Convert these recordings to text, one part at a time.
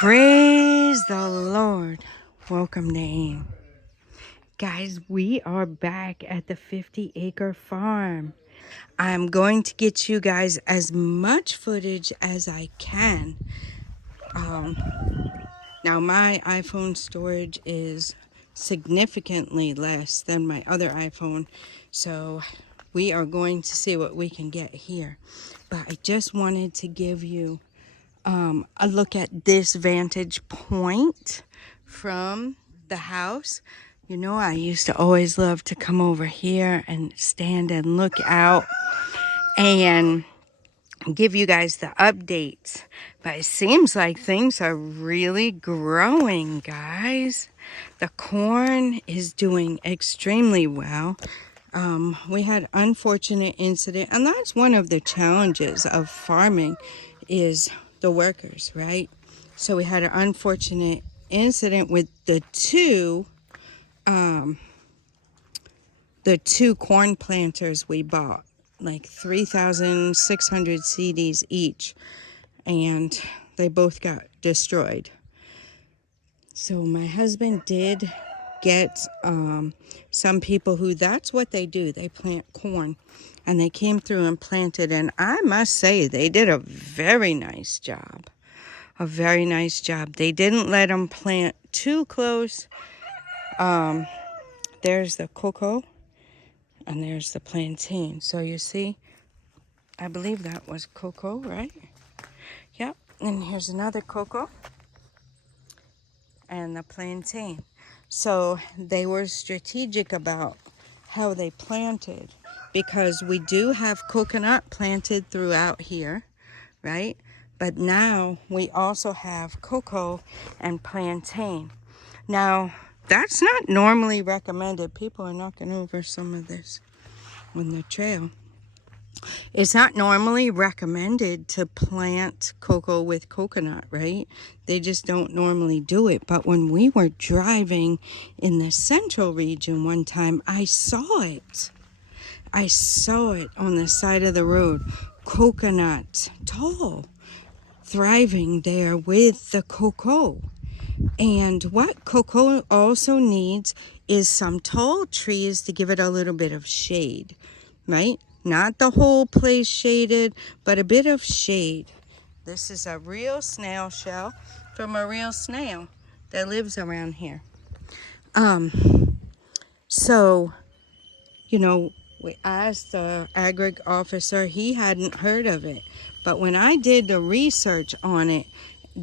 Praise the Lord. Welcome to AIM. Guys, we are back at the 50-acre farm. I'm going to get you guys as much footage as I can. Now, my iPhone storage is significantly less than my other iPhone, so we are going to see what we can get here. But I just wanted to give you a look at this vantage point from the house. You know, I used to always love to come over here and stand and look out and give you guys the updates. But it seems like things are really growing, guys. The corn is doing extremely well. We had unfortunate incident, and that's one of the challenges of farming is the workers, right? So we had an unfortunate incident with the two corn planters we bought, like 3,600 CDs each, and they both got destroyed. So my husband did get some people who that's what they do. They plant corn, and they came through and planted, and I must say they did a very nice job. A very nice job. They didn't let them plant too close. There's the cocoa, and there's the plantain. So you see, I believe that was cocoa, right? Yep. And here's another cocoa and the plantain. So they were strategic about how they planted, because we do have coconut planted throughout here, right? But now we also have cocoa and plantain. Now, that's not normally recommended. People are knocking over some of this on the trail. It's not normally recommended to plant cocoa with coconut, right? They just don't normally do it. But when we were driving in the central region one time, I saw it. I saw it on the side of the road. Coconut, tall, thriving there with the cocoa. And what cocoa also needs is some tall trees to give it a little bit of shade, right? Not the whole place shaded, but a bit of shade. This is a real snail shell from a real snail that lives around here. So, you know, we asked the agri officer, he hadn't heard of it. But when I did the research on it,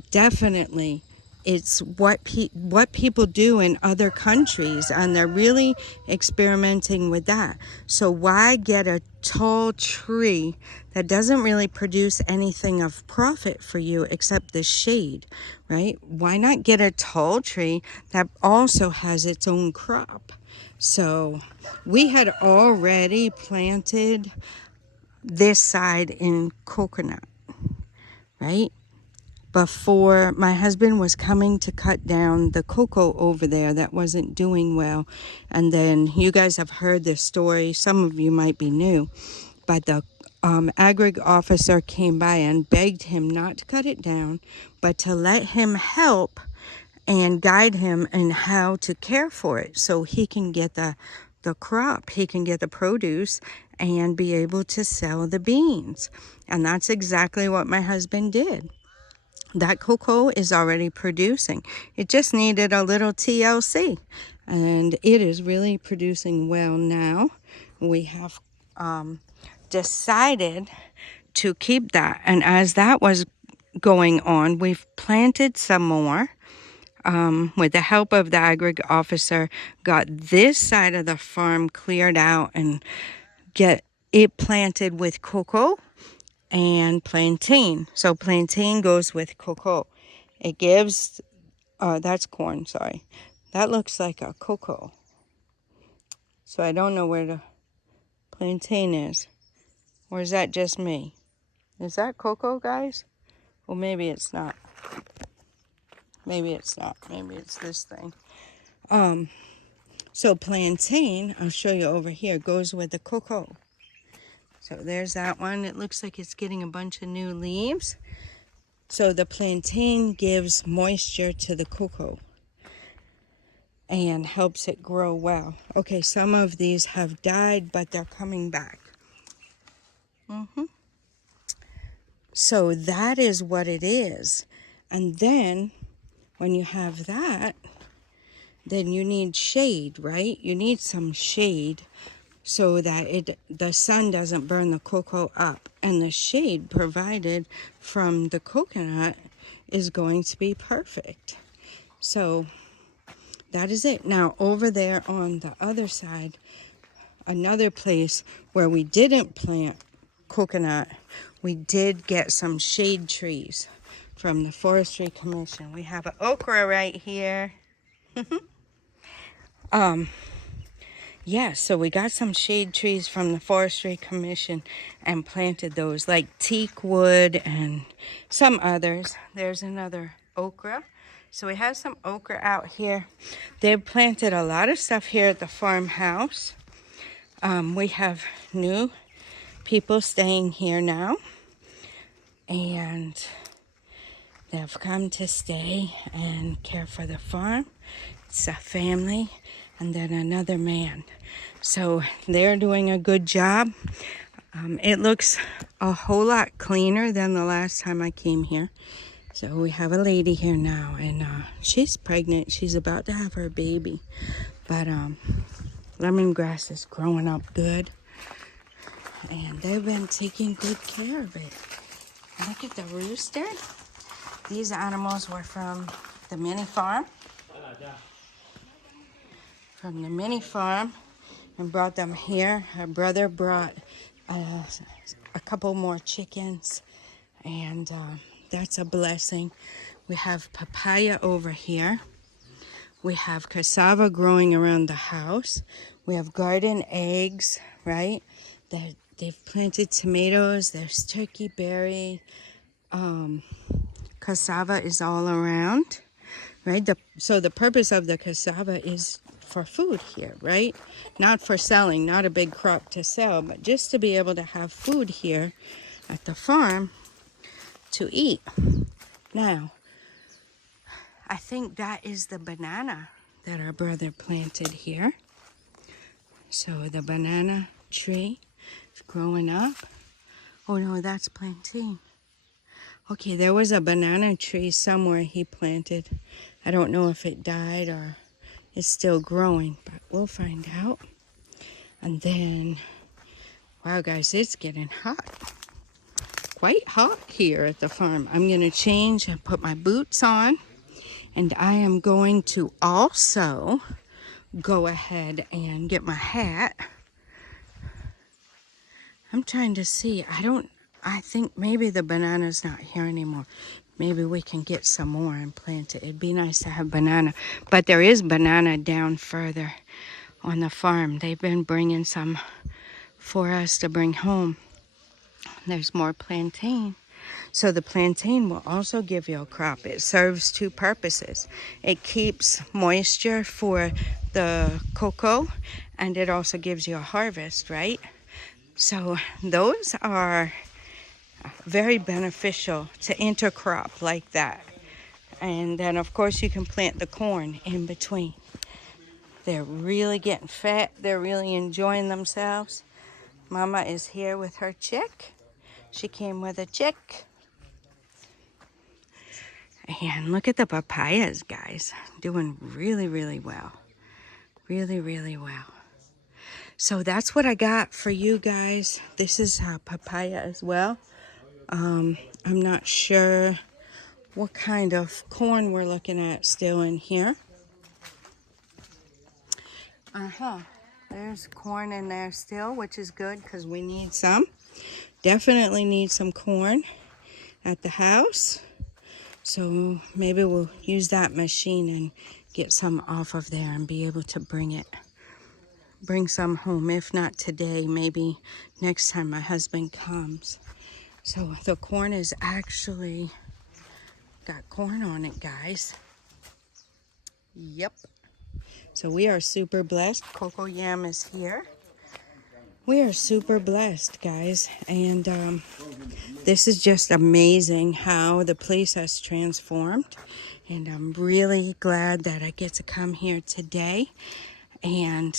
definitely it's what people do in other countries, and they're really experimenting with that. So why get a tall tree that doesn't really produce anything of profit for you except the shade, right? Why not get a tall tree that also has its own crop? So we had already planted this side in coconut, right? Before my husband was coming to cut down the cocoa over there that wasn't doing well. And then you guys have heard this story. Some of you might be new, but the agri officer came by and begged him not to cut it down, but to let him help and guide him in how to care for it so he can get the crop, he can get the produce and be able to sell the beans. And that's exactly what my husband did. That cocoa is already producing. It just needed a little TLC, and it is really producing well now. We have decided to keep that, and as that was going on, we've planted some more. With the help of the agri officer, got this side of the farm cleared out and get it planted with cocoa and plantain. So plantain goes with cocoa. It gives, that's corn, sorry. That looks like a cocoa. So I don't know where the plantain is. Or is that just me? Is that cocoa, guys? Well, maybe it's not. Maybe it's not. Maybe it's this thing. So plantain, I'll show you over here, goes with the cocoa. So there's that one. It looks like it's getting a bunch of new leaves. So the plantain gives moisture to the cocoa and helps it grow well. Okay, some of these have died, but they're coming back. So that is what it is. And then when you have that, then you need shade, right? You need some shade so that the sun doesn't burn the cocoa up. And the shade provided from the coconut is going to be perfect. So that is it. Now over there on the other side, another place where we didn't plant coconut, we did get some shade trees from the Forestry Commission. We have an okra right here. Yeah, so we got some shade trees from the Forestry Commission and planted those, like teak wood and some others. There's another okra. So we have some okra out here. They've planted a lot of stuff here at the farmhouse. We have new people staying here now, and they've come to stay and care for the farm. It's a family and then another man. So they're doing a good job. It looks a whole lot cleaner than the last time I came here. So we have a lady here now, and she's pregnant. She's about to have her baby. But lemongrass is growing up good. And they've been taking good care of it. Look at the rooster. These animals were from the mini farm. From the mini farm, and brought them here. Her brother brought a couple more chickens, and that's a blessing. We have papaya over here. We have cassava growing around the house. We have garden eggs, right? They've planted tomatoes. There's turkey berry. Cassava is all around, right? So the purpose of the cassava is for food here, right? Not for selling, not a big crop to sell, but just to be able to have food here at the farm to eat. Now, I think that is the banana that our brother planted here. So the banana tree is growing up. Oh no, that's plantain. Okay, there was a banana tree somewhere he planted. I don't know if it died or it's still growing, but we'll find out. And then, wow guys, it's getting hot. Quite hot here at the farm. I'm gonna change and put my boots on, and I am going to also go ahead and get my hat. I'm trying to see, I think maybe the banana's not here anymore. Maybe we can get some more and plant it. It'd be nice to have banana. But there is banana down further on the farm. They've been bringing some for us to bring home. There's more plantain. So the plantain will also give you a crop. It serves two purposes. It keeps moisture for the cocoa, and it also gives you a harvest, right? So those are very beneficial to intercrop like that. And then of course you can plant the corn in between. They're really getting fat. They're really enjoying themselves. Mama is here with her chick. She came with a chick. And look at the papayas, guys. Doing really, really well. Really, really well. So that's what I got for you guys. This is papaya as well. I'm not sure what kind of corn we're looking at still in here. There's corn in there still, which is good because we need some. Definitely need some corn at the house. So maybe we'll use that machine and get some off of there and be able to bring some home. If not today, maybe next time my husband comes. So the corn is actually got corn on it, guys. Yep. So we are super blessed. Coco Yam is here. We are super blessed, guys, and this is just amazing how the place has transformed, and I'm really glad that I get to come here today and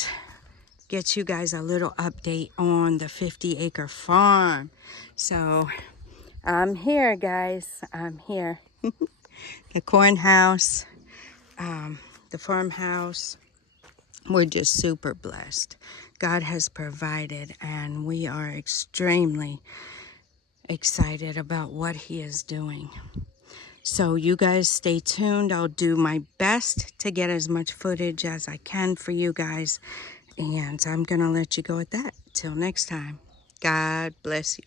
get you guys a little update on the 50-acre farm. So I'm here, guys. I'm here. The corn house, the farmhouse. We're just super blessed. God has provided, and we are extremely excited about what He is doing. So you guys stay tuned. I'll do my best to get as much footage as I can for you guys. And I'm going to let you go at that. Till next time. God bless you.